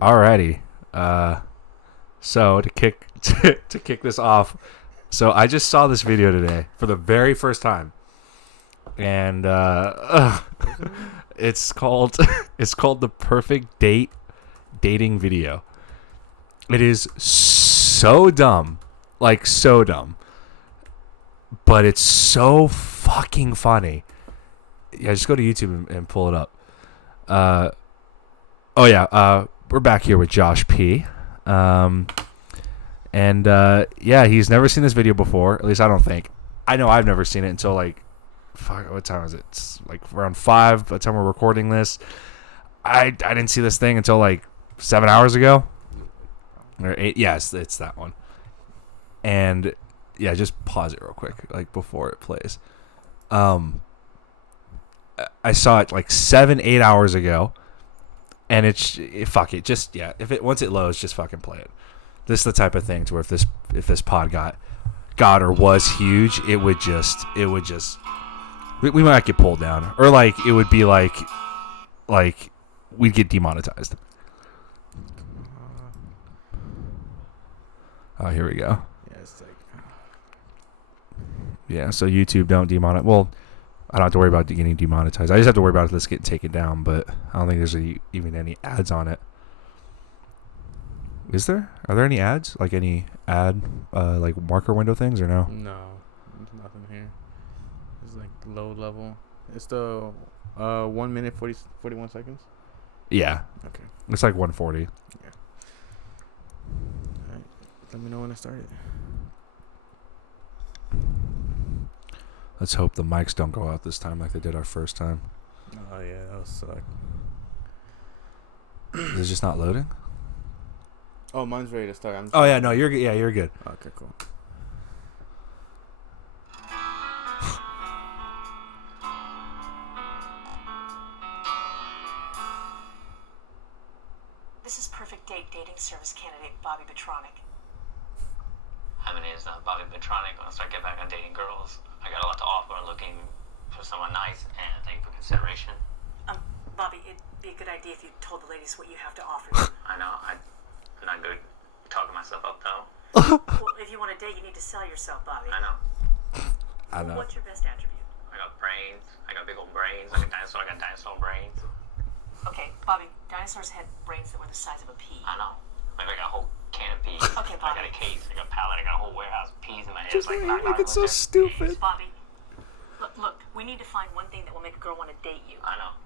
Alrighty. So to kick to kick this off, so I just saw this video today for the very first time, and it's called it's called the perfect dating video. It is so dumb, like so dumb, but it's so fucking funny. Yeah, just go to YouTube and pull it up. We're back here with Josh P. Yeah, he's never seen this video before. At least I don't think. I know I've never seen it until like, fuck, what time is it? It's like around 5 by the time we're recording this. I didn't see this thing until like 7 hours ago. Or 8. Yes, it's that one. And yeah, just pause it real quick, like before it plays. I saw it like 7-8 hours ago. And fuck it, just if it once it loads, just fucking play it. This is the type of thing to where if this pod got or was huge, it would just we might get pulled down, or like it would be like we'd get demonetized. Oh, here we go. Yeah, it's like yeah. So YouTube don't demonetize. Well, I don't have to worry about getting demonetized. I just have to worry about this getting taken down, but I don't think there's even any ads on it. Is there? Are there any ads? Like any ad, like marker window things, or no? no, there's nothing here. It's like low level. It's the 1 minute 41 seconds. Yeah. Okay. It's like 140. Yeah. All right. Let me know when it started. Let's hope the mics don't go out this time like they did our first time. Oh yeah, that was suck. Is it just not loading? Oh, mine's ready to start. Oh yeah, no, you're good. Yeah, you're good. Okay, cool. This is perfect dating service candidate Bobby Betronic. Hi, my name is Bobby Betronic. I want to start getting back on dating girls. I got a lot to offer. Looking for someone nice, and thank you for consideration. Bobby, it'd be a good idea if you told the ladies what you have to offer. I know I'm not good at talking myself up though. Well, if you want to date, you need to sell yourself, Bobby. I know. I know. What's your best attribute? I got brains. I got big old brains. Like a dinosaur. I got dinosaur brains. Okay, Bobby, dinosaurs had brains that were the size of a pea. I know. Like I got a whole can of peas. Okay, I got Bobby. a case. I got a pallet. I got a whole warehouse of peas in my head. Just It's like like it's so stupid. Bobby, look, we need to find one thing that will make a girl want to date you. I know.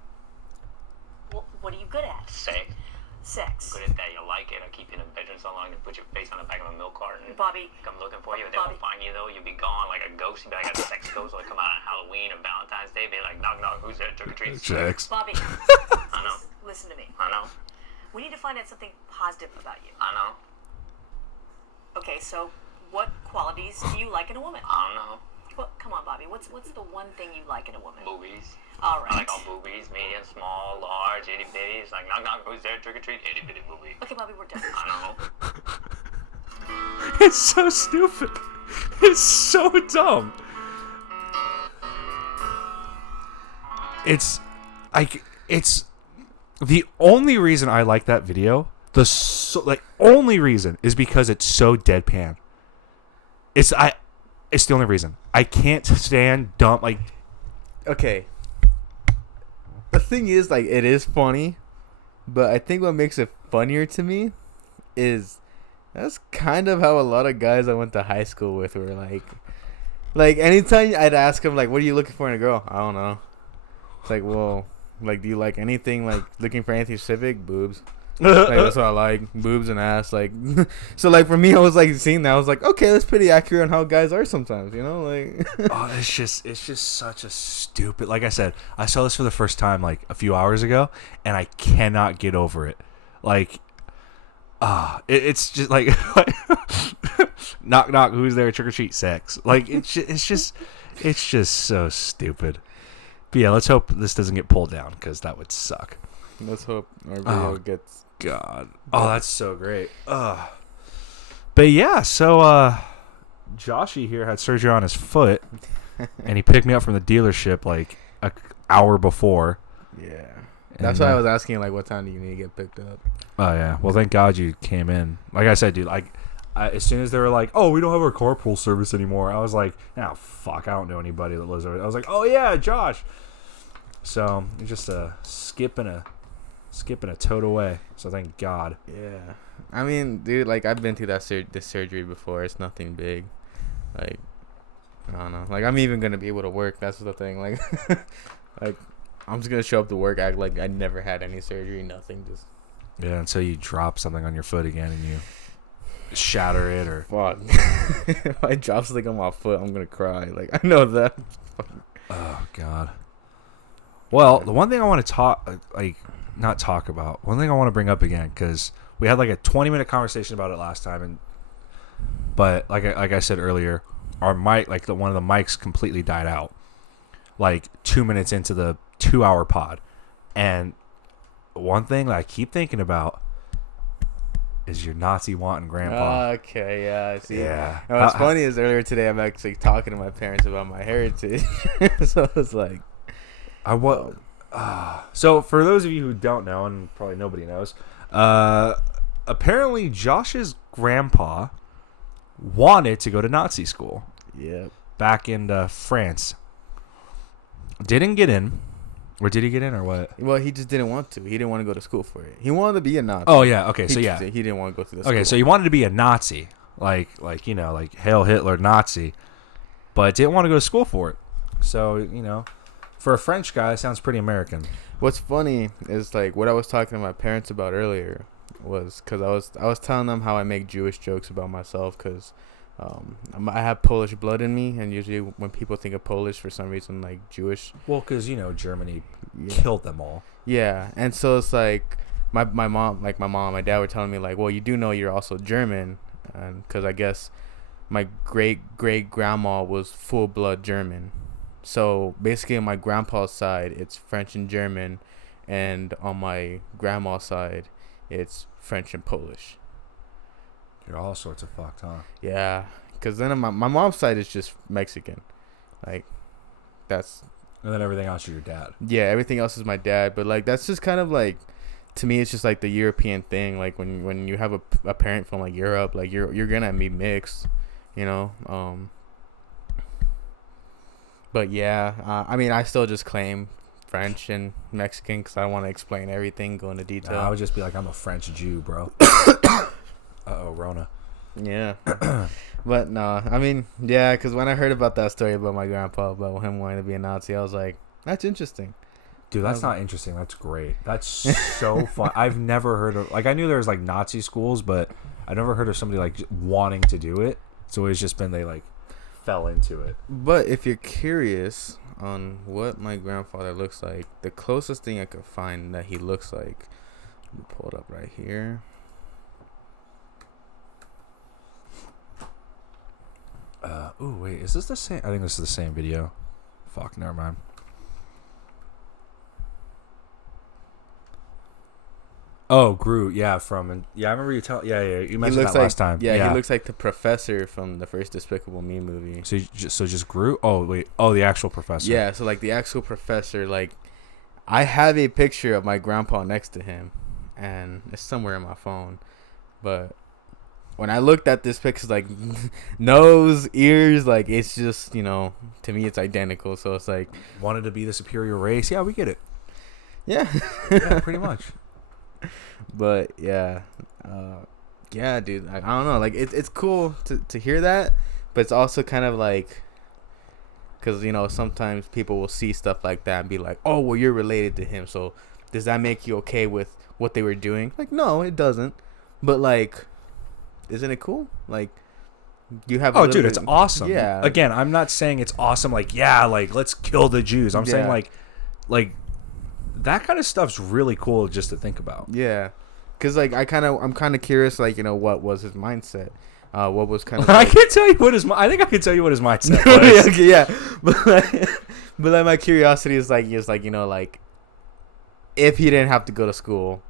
Well, what are you good at? Sex. Sex. Good at that. You like it. I keep you in the bedroom so long to put your face on the back of a milk carton. Bobby. Come looking for you. They Bobby. won't find you though. You'll be gone like a ghost. You'll be like a sex ghost. Will come out on Halloween or Valentine's Day. Be like, knock knock. Who's there? Trick or treat. Checks. Bobby, I know. listen to me. I know. We need to find out something positive about you. I know. Okay, so what qualities do you like in a woman? I don't know. Well, come on, Bobby. What's the one thing you like in a woman? Boobies. All I right. like all boobies. Medium, small, large, itty bitty. It's like, knock knock. Who's there? Trick or treat. Itty bitty boobie. Okay, Bobby, we're done. I know. It's so stupid. It's so dumb. It's the only reason I like that video. Only reason is because it's so deadpan. It's the only reason. I can't stand dumb like. Okay. The thing is, like, it is funny, but I think what makes it funnier to me is that's kind of how a lot of guys I went to high school with were like anytime I'd ask them, like, what are you looking for in a girl? I don't know. It's like, well, like, do you like anything, like, looking for anything specific? Boobs. Like, that's what I like, boobs and ass. Like, so like for me, I was like seeing that, I was like, okay, that's pretty accurate on how guys are sometimes, you know, like. Oh, it's just such a stupid. Like I said, I saw this for the first time like a few hours ago, and I cannot get over it. Like, it's just like, knock knock, who's there? Trick or treat, sex. Like it's just so stupid. But yeah, let's hope this doesn't get pulled down because that would suck. Let's hope our video gets. God. Oh, that's so great. But yeah, so Joshy here had surgery on his foot, and he picked me up from the dealership like an hour before. Yeah. That's why I was asking, like, what time do you need to get picked up? Oh yeah. Well, thank God you came in. Like I said, dude. As soon as they were like, "Oh, we don't have our carpool service anymore," I was like, "Oh fuck, I don't know anybody that lives over there." I was like, "Oh yeah, Josh." So just skipping a tote away. So thank God. Yeah. I mean, dude, like I've been through this surgery before. It's nothing big. Like I don't know. Like I'm even gonna be able to work. That's the thing. Like, like I'm just gonna show up to work, act like I never had any surgery, nothing. Just Yeah, until you drop something on your foot again and you shatter it or. fuck. If I drop something on my foot, I'm gonna cry. Like I know that. Oh God. Well, the one thing I want to not talk about. One thing I want to bring up again because we had like a 20-minute conversation about it last time, but like I said earlier, our mic, like one of the mics, completely died out. Like 2 minutes into the 2-hour pod, and one thing that I keep thinking about is your Nazi wanting grandpa. Okay, yeah, I see. Yeah. And what's funny is earlier today I'm actually talking to my parents about my heritage, so it's like, So for those of you who don't know, and probably nobody knows, apparently Josh's grandpa wanted to go to Nazi school. yep. Back in France. Didn't get in. Or did he get in or what? Well, he just didn't want to. He didn't want to go to school for it. He wanted to be a Nazi. Oh yeah, okay, He so yeah. he didn't want to go through the Okay, school. so he wanted to be a Nazi. Like Hail Hitler Nazi. But didn't want to go to school for it. So, for a French guy, it sounds pretty American. What's funny is like what I was talking to my parents about earlier was because I was telling them how I make Jewish jokes about myself because I have Polish blood in me, and usually when people think of Polish, for some reason, like Jewish. Well, because Germany Yeah. killed them all. Yeah, and so it's like my mom, my dad were telling me like, well, you do know you're also German, and because I guess my great grandma was full blood German. So basically, on my grandpa's side, it's French and German, and on my grandma's side, it's French and Polish. You're all sorts of fucked, huh? Yeah, because then on my mom's side is just Mexican, like that's And then everything else is your dad. yeah. Everything else is my dad, but like that's just kind of like to me, it's just like the European thing. Like when you have a parent from like Europe, like you're gonna be mixed, But yeah, I mean, I still just claim French and Mexican because I don't want to explain everything, go into detail. I would just be like, I'm a French Jew, bro. Uh-oh, Rona. Yeah. But no, I mean, yeah, because when I heard about that story about my grandpa, about him wanting to be a Nazi, I was like, that's interesting. Dude, that's not interesting. That's great. That's so fun. I've never heard of... Like, I knew there was, like, Nazi schools, but I never heard of somebody, like, wanting to do it. It's always just been they, like, fell into it. But if you're curious on what my grandfather looks like, the closest thing I could find that he looks like, let me pull it up right here. Ooh, wait. Is this the same? I think this is the same video. Fuck, never mind. Oh, Groot. Yeah, I remember you telling... Yeah, you mentioned that last time. Yeah, he looks like the professor from the first Despicable Me movie. So just Groot? Oh, wait. Oh, the actual professor. Yeah, so like the actual professor, like I have a picture of my grandpa next to him, and it's somewhere in my phone. But when I looked at this picture, like nose, ears, like it's just, to me it's identical. So it's like Wanted to be the superior race. Yeah, we get it. yeah. Yeah, pretty much. But yeah, yeah, dude. I don't know. Like it's cool to hear that, but it's also kind of like, because sometimes people will see stuff like that and be like, oh, well, you're related to him, so does that make you okay with what they were doing? Like, no, it doesn't. But like, isn't it cool? Like, you have. Oh, dude, it's awesome. Yeah. Again, I'm not saying it's awesome. Like, yeah, like let's kill the Jews. I'm saying like that kind of stuff's really cool just to think about. Yeah, because like I'm kind of curious, like what was his mindset? What was kind of? I can't tell you what his. I think I can tell you what his mindset was. Okay, yeah, but like my curiosity is like like if he didn't have to go to school,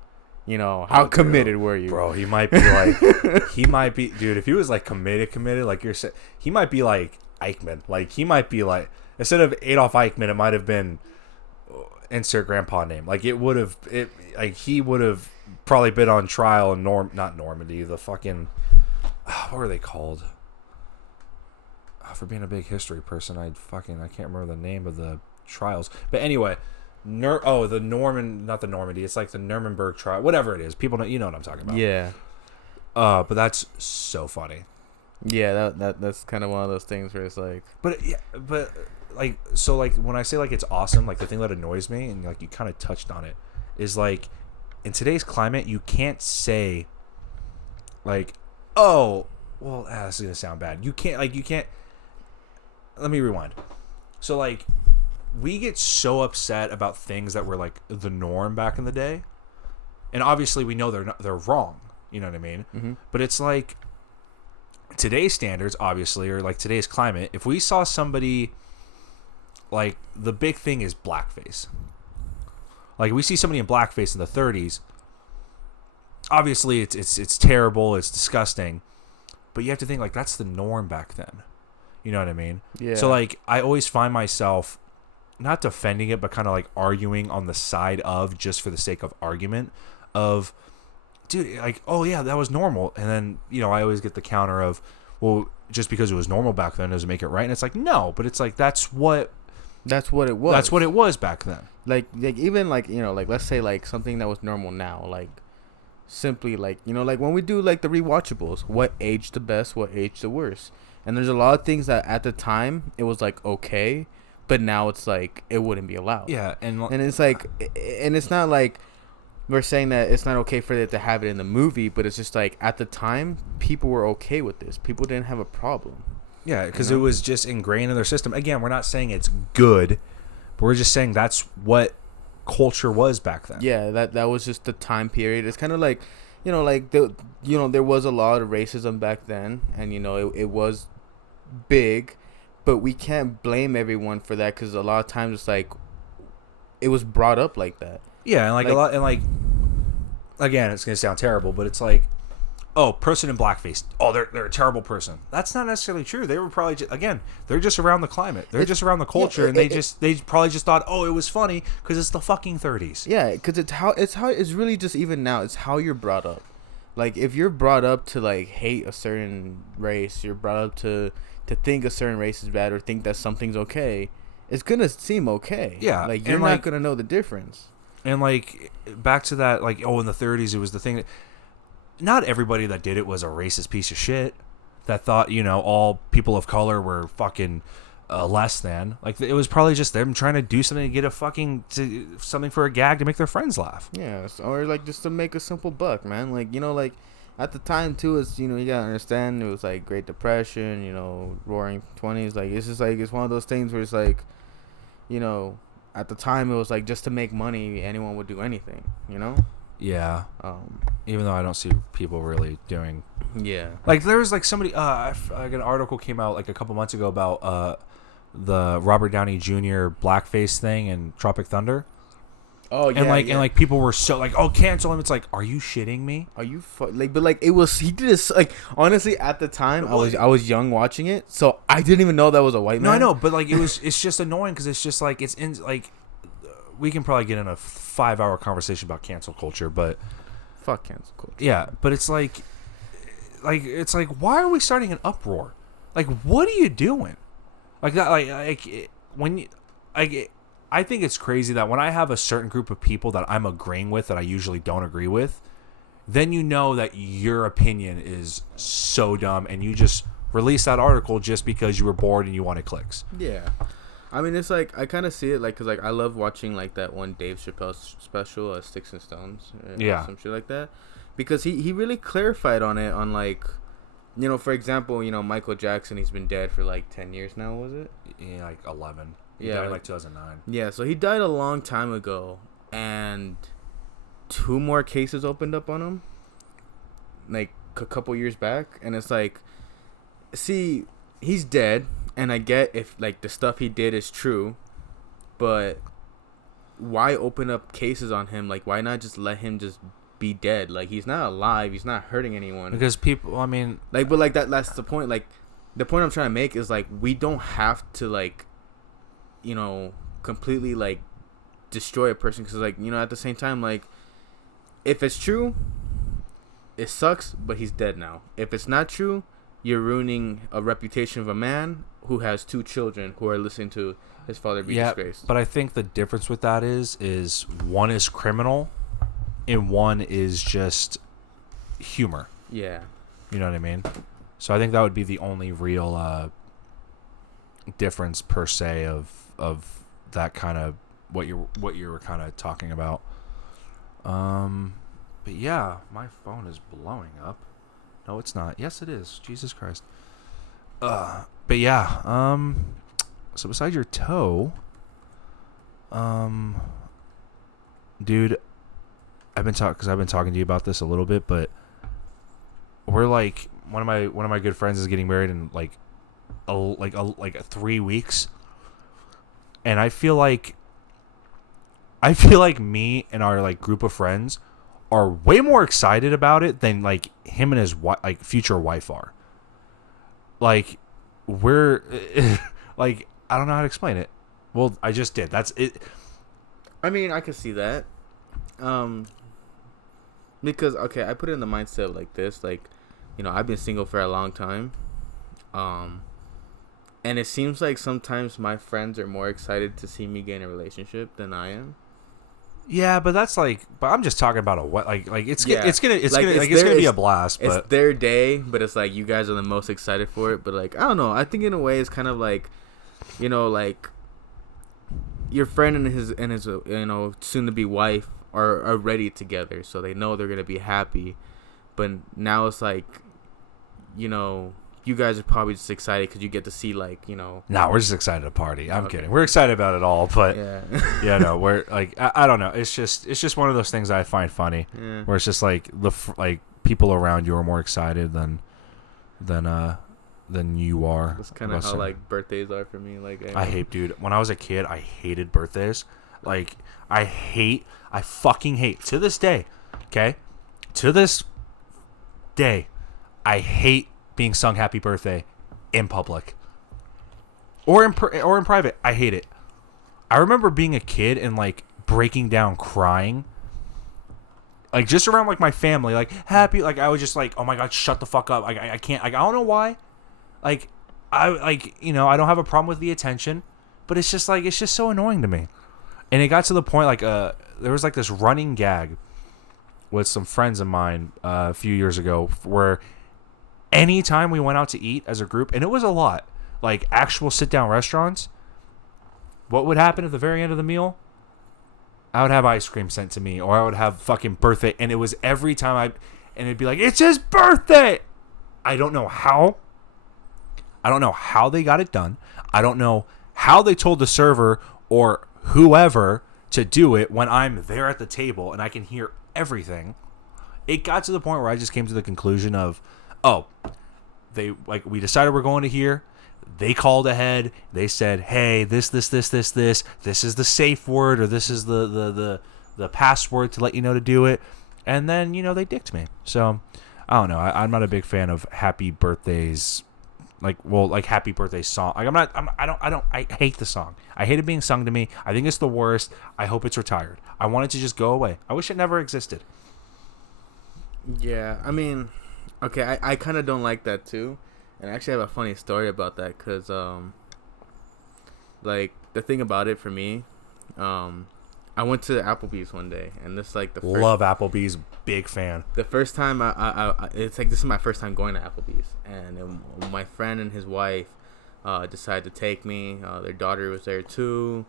how committed were you, Bro, he might be like dude. If he was like committed, like you're saying, he might be like Eichmann. Like he might be like, instead of Adolf Eichmann, it might have been insert grandpa name. Like he would have probably been on trial in not Normandy, the fucking what were they called? For being a big history person, I can't remember the name of the trials. But anyway, the not the Normandy. It's like the Nuremberg trial, whatever it is. People know, you know what I'm talking about. Yeah. But that's so funny. Yeah, that's kind of one of those things where it's like, but like, so like when I say like it's awesome, like the thing that annoys me, and like you kind of touched on it, is like in today's climate, you can't say like, oh, well, this is gonna sound bad. You can't. Let me rewind. So like, we get so upset about things that were like the norm back in the day, and obviously we know they're wrong. You know what I mean? Mm-hmm. But it's like today's standards, obviously, or like today's climate. If we saw somebody, like the big thing is blackface. Like we see somebody in blackface in the 30s. Obviously, it's terrible. It's disgusting. But you have to think like that's the norm back then. You know what I mean? Yeah. So like I always find myself not defending it, but kind of like arguing on the side of, just for the sake of argument of, dude, like, oh yeah, that was normal. And then, you know, I always get the counter of, well, just because it was normal back then doesn't make it right. And it's like, no, but it's like that's what it was. That's what it was back then. Like even like, you know, like let's say like something that was normal now, like simply like, you know, like when we do like the rewatchables, what aged the best, what aged the worst. And there's a lot of things that at the time it was like okay, but now it's like it wouldn't be allowed. Yeah, and it's like, and it's not like we're saying that it's not okay for it to have it in the movie, but it's just like at the time people were okay with this. People didn't have a problem. Yeah, because it was just ingrained in their system. Again, we're not saying it's good, but we're just saying that's what culture was back then. Yeah, that was just the time period. It's kind of like, you know, like there was a lot of racism back then, and you know it was big, but we can't blame everyone for that because a lot of times it's like it was brought up like that. Yeah, and like a lot, and like again, it's gonna sound terrible, but it's like, oh, person in blackface, oh, they're a terrible person. That's not necessarily true. They were probably they're just around the climate, they're just around the culture, and they probably just thought, oh, it was funny because it's the fucking 30s. Yeah, because it's really just even now. It's how you're brought up. Like if you're brought up to like hate a certain race, you're brought up to think a certain race is bad or think that something's okay, it's gonna seem okay. Yeah, like you're not gonna know the difference. And like back to that, like, oh, in the 30s it was the thing that not everybody that did it was a racist piece of shit that thought, you know, all people of color were fucking less than. Like it was probably just them trying to do something to get something for a gag to make their friends laugh. Yeah, or like just to make a simple buck, man. Like, you know, like at the time too, it's, you know, you gotta understand it was like Great Depression, you know, Roaring 20s. Like it's just like it's one of those things where it's like, you know, at the time it was like just to make money, anyone would do anything, you know. Yeah. Even though I don't see people really doing. Yeah. Like there's like somebody like an article came out like a couple months ago about the Robert Downey Jr. blackface thing in Tropic Thunder. Oh yeah. And like people were so like, oh, cancel him. It's like, are you shitting me? Are you like? But like it was, he did this like, honestly at the time I was young watching it, so I didn't even know that was a white man. No, I know, but like it's just annoying because it's just like it's in like we can probably get in a 5-hour conversation about cancel culture, but fuck cancel culture. Yeah, but it's like it's like why are we starting an uproar? Like what are you doing? Like that like when you I think it's crazy that when I have a certain group of people that I'm agreeing with that I usually don't agree with, then you know that your opinion is so dumb and you just release that article just because you were bored and you wanted clicks. Yeah. I mean, it's like, I kind of see it, like, because, like, I love watching, like, that one Dave Chappelle special, Sticks and Stones. Yeah. Some shit like that. Because he really clarified on it, on, like, you know, for example, you know, Michael Jackson, he's been dead for, like, 10 years now, was it? Yeah, like 11. He died in like 2009. Yeah, so he died a long time ago, and 2 more cases opened up on him, like, a couple years back, and it's like, see, he's dead. And I get if, like, the stuff he did is true, but why open up cases on him? Like, why not just let him just be dead? Like, he's not alive. He's not hurting anyone. Because people, I mean... Like, but, like, that's the point. Like, the point I'm trying to make is, like, we don't have to, like, you know, completely, like, destroy a person. Because, like, you know, at the same time, like, if it's true, it sucks, but he's dead now. If it's not true, you're ruining a reputation of a man who has 2 children who are listening to his father be disgraced. But I think the difference with that is one is criminal and one is just humor. Yeah. You know what I mean? So I think that would be the only real difference per se of that kind of what you were kind of talking about. But yeah, my phone is blowing up. No, it's not. Yes, it is. Jesus Christ. But yeah, so besides your toe, dude, I've been talking to you about this a little bit, but we're like one of my good friends is getting married in like 3 weeks, and I feel like me and our like group of friends are way more excited about it than like him and his future wife are. Like we're like, I don't know how to explain it. Well, I just did. That's it. I mean, I could see that. Because okay, I put it in the mindset of like this, like, you know, I've been single for a long time. And it seems like sometimes my friends are more excited to see me get in a relationship than I am. Yeah, but that's like, but I'm just talking about it's Yeah. gonna It's be a blast. But it's their day, but it's like you guys are the most excited for it. But like, I don't know. I think in a way it's kind of like, you know, like your friend and his you know, soon to be wife are already together, so they know they're gonna be happy. But now it's like, you know, you guys are probably just excited because you get to see, like, you know. No, we're just excited to party. I'm kidding. We're excited about it all, but yeah, no, we're like, I don't know. It's just one of those things I find funny, where it's just like like people around you are more excited than you are. That's kind of how like birthdays are for me. Like, I hate, dude. When I was a kid, I hated birthdays. Like, I fucking hate to this day. Okay, to this day, I hate being sung happy birthday in public or in private. I hate it. I remember being a kid and like breaking down crying, like just around like my family, like happy, like I was just like, oh my god, shut the fuck up. I can't, like, I don't know why. Like I like, you know, I don't have a problem with the attention, but it's just like, it's just so annoying to me. And it got to the point like there was like this running gag with some friends of mine a few years ago where anytime we went out to eat as a group, and it was a lot, like actual sit-down restaurants, what would happen at the very end of the meal? I would have ice cream sent to me, or I would have fucking birthday, and it was every time and it'd be like, it's his birthday! I don't know how they got it done. I don't know how they told the server or whoever to do it when I'm there at the table and I can hear everything. It got to the point where I just came to the conclusion of, oh, we decided we're going to here. They called ahead. They said, hey, this is the safe word, or this is the password to let you know to do it. And then, you know, they dicked me. So I don't know. I'm not a big fan of happy birthdays. Like happy birthday song. Like I hate the song. I hate it being sung to me. I think it's the worst. I hope it's retired. I want it to just go away. I wish it never existed. Yeah, I mean, okay, I kind of don't like that too, and I actually have a funny story about that, because like the thing about it for me, I went to Applebee's one day, and this like the first, love Applebee's, big fan. The first time I it's like, this is my first time going to Applebee's, and my friend and his wife decided to take me. Their daughter was there too,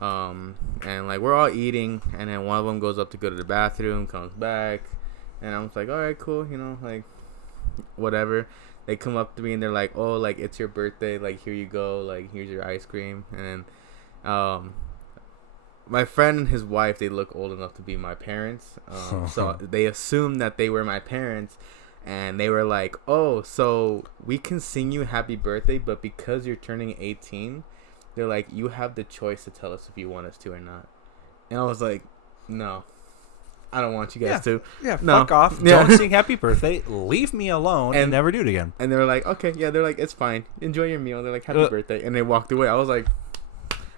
and like we're all eating, and then one of them goes up to go to the bathroom, comes back. And I was like, all right, cool, you know, like, whatever. They come up to me and they're like, oh, like, it's your birthday, like, here you go, like, here's your ice cream. And then my friend and his wife, they look old enough to be my parents. So they assumed that they were my parents. And they were like, oh, so we can sing you happy birthday, but because you're turning 18, they're like, you have the choice to tell us if you want us to or not. And I was like, no. I don't want you guys to. Yeah, no. Fuck off. Yeah. Don't sing happy birthday. Leave me alone and never do it again. And they were like, okay, yeah, they're like, it's fine. Enjoy your meal. They're like, happy birthday. And they walked away. I was like,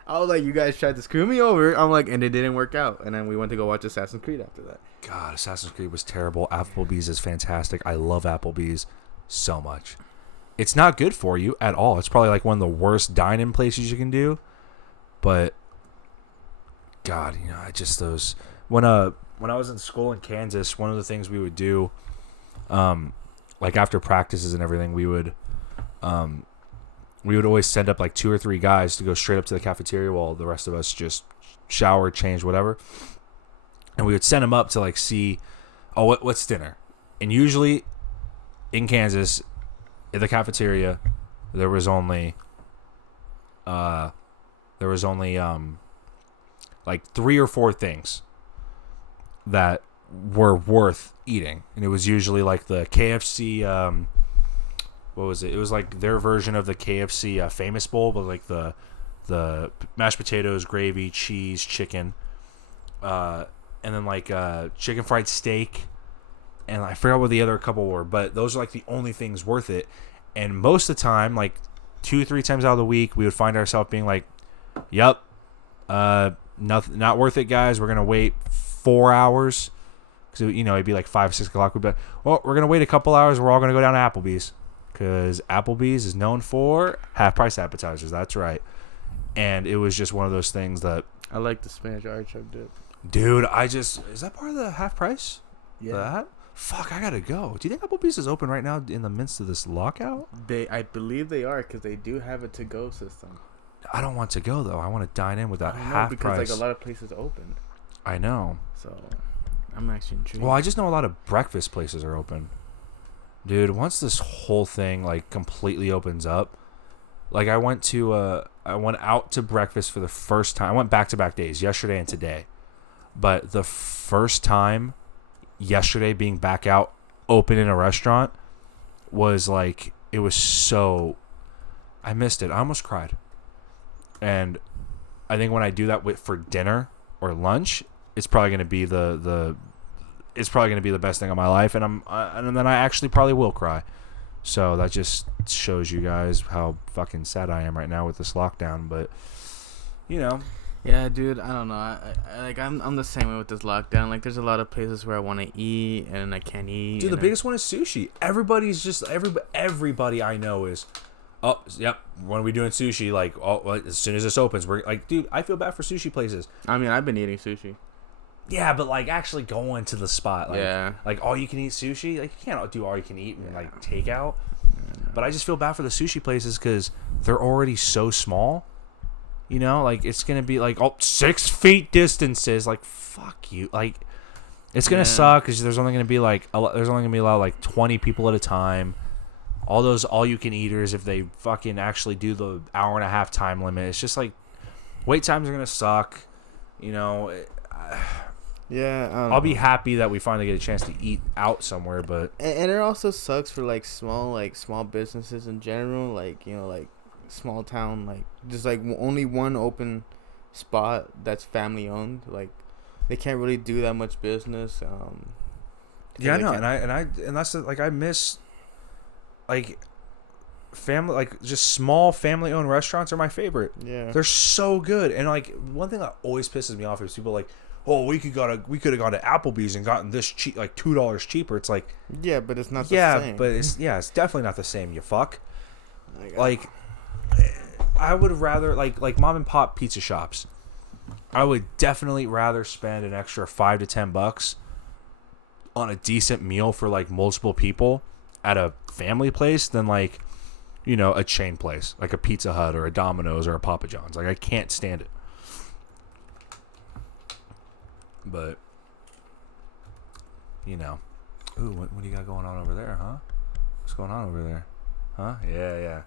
I was like, you guys tried to screw me over. I'm like, and it didn't work out. And then we went to go watch Assassin's Creed after that. God, Assassin's Creed was terrible. Applebee's is fantastic. I love Applebee's so much. It's not good for you at all. It's probably like one of the worst dine-in places you can do. But God, you know, I just those when I was in school in Kansas, one of the things we would do, like after practices and everything, we would always send up like 2 or 3 guys to go straight up to the cafeteria while the rest of us just shower, change, whatever. And we would send them up to like see, oh, what's dinner? And usually in Kansas, in the cafeteria, there was only like 3 or 4 things that were worth eating, and it was usually like the KFC. What was it? It was like their version of the KFC Famous Bowl, but like the mashed potatoes, gravy, cheese, chicken, and then like chicken fried steak, and I forgot what the other couple were, but those are like the only things worth it. And most of the time, like 2-3 times out of the week, we would find ourselves being like, "Yep, nothing, not worth it, guys. We're gonna wait 4 hours." So, you know, it'd be like 5 or 6 o'clock. We'd be like, well, we're gonna wait a couple hours. We're all gonna go down to Applebee's because Applebee's is known for half-price appetizers. That's right. And it was just one of those things that, I like the spinach artichoke dip. dude, is that part of the half price? Yeah. That? Fuck, I gotta go. Do you think Applebee's is open right now in the midst of this lockout? I believe they are, because they do have a to-go system. I don't want to go though. I want to dine in with that I know, half because price. like a lot of places open. I know. So I'm actually intrigued. Well, I just know a lot of breakfast places are open. Dude, once this whole thing like completely opens up, like I went out to breakfast for the first time. I went back-to-back days, yesterday and today. But the first time yesterday being back out open in a restaurant was like, it was so, I missed it. I almost cried. And I think when I do that for dinner or lunch, it's probably going to be it's probably going to be the best thing of my life, and then I actually probably will cry. So that just shows you guys how fucking sad I am right now with this lockdown. But you know, yeah, dude, I don't know. I'm the same way with this lockdown. Like, there's a lot of places where I want to eat and I can't eat. Dude, the biggest one is sushi. Everybody I know is, oh, yep, when are we doing sushi? Like, oh, well, as soon as this opens, we're like, dude, I feel bad for sushi places. I mean, I've been eating sushi. Yeah, but like actually going to the spot, like, yeah, like all you can eat sushi, like you can't do all you can eat and like take out. But I just feel bad for the sushi places because they're already so small. You know, like it's gonna be like 6 feet distances. Like fuck you. Like it's gonna suck because there's only gonna be allowed like 20 people at a time. All those all you can eaters, if they fucking actually do the hour and a half time limit, it's just like wait times are gonna suck. You know. Yeah, I'll be happy that we finally get a chance to eat out somewhere, but and it also sucks for like small businesses in general, like, you know, like small town, like just like only one open spot that's family owned. Like they can't really do that much business. yeah, I know, and that's like I miss like family, like just small family owned restaurants are my favorite. Yeah, they're so good. And like one thing that always pisses me off is people like, oh, we could have gone to Applebee's and gotten this cheap, like $2 cheaper. It's like, yeah, but it's not the same. Yeah, but it's definitely not the same. You fuck. Like, I would rather like mom and pop pizza shops. I would definitely rather spend an extra $5 to $10 on a decent meal for like multiple people at a family place than like, you know, a chain place like a Pizza Hut or a Domino's or a Papa John's. Like I can't stand it. But, you know. Ooh, what do you got going on over there, huh? What's going on over there? Huh? Yeah.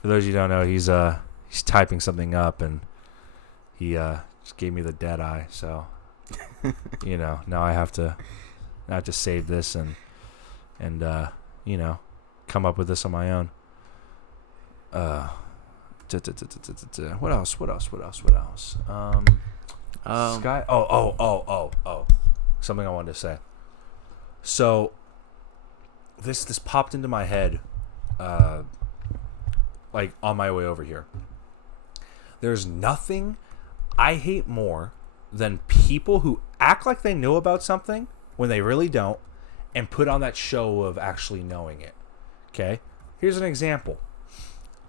For those of you who don't know, he's typing something up, and he just gave me the dead eye. So, you know, now I have to save this and you know, come up with this on my own. What else? Sky. Oh. Something I wanted to say. So, this popped into my head, like on my way over here. There's nothing I hate more than people who act like they know about something when they really don't and put on that show of actually knowing it. Okay? Here's an example.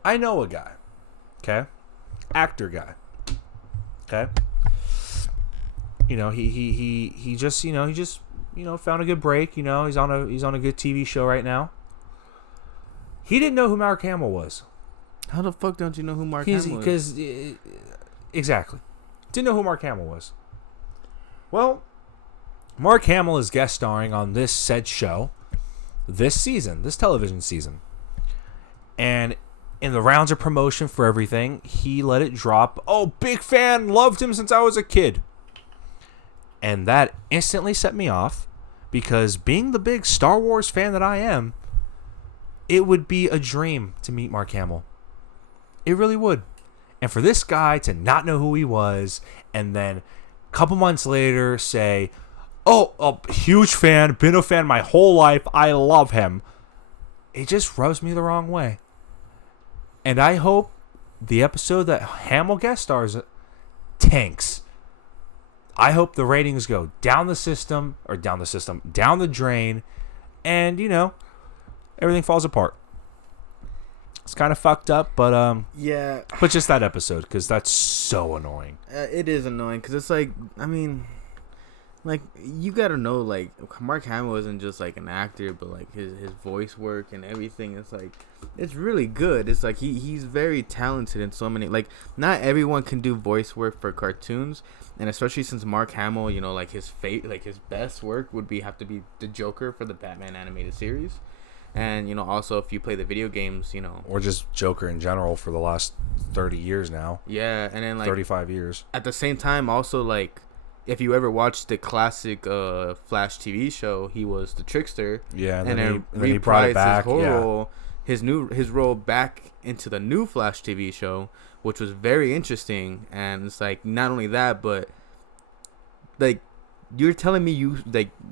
I know a guy. Okay? Actor guy. Okay? You know, he just found a good break, you know, he's on a good TV show right now. He didn't know who Mark Hamill was. How the fuck don't you know who Mark Hamill is? Because exactly. Didn't know who Mark Hamill was. Well, Mark Hamill is guest starring on this said show this season, this television season. And in the rounds of promotion for everything, he let it drop. Oh, big fan, loved him since I was a kid. And that instantly set me off because being the big Star Wars fan that I am, it would be a dream to meet Mark Hamill. It really would. And for this guy to not know who he was and then a couple months later say, oh, a huge fan, been a fan my whole life, I love him. It just rubs me the wrong way. And I hope the episode that Hamill guest stars tanks. I hope the ratings go down the drain, and, you know, everything falls apart. It's kind of fucked up, but yeah. But just that episode, because that's so annoying. It is annoying, because it's like, I mean, like, you gotta know, like, Mark Hamill isn't just, like, an actor, but, like, his voice work and everything, it's, like, it's really good. It's, like, he's very talented in so many, like, not everyone can do voice work for cartoons, and especially since Mark Hamill, you know, like, his best work would have to be the Joker for the Batman animated series. And, you know, also if you play the video games, you know. Or just Joker in general for the last 30 years now. Yeah, and then, like, 35 years. At the same time, also, like, if you ever watched the classic Flash TV show, he was the Trickster. Yeah, and then he brought it back. His whole role, his role back into the new Flash TV show, which was very interesting. And it's like, not only that, but, like, you're telling me you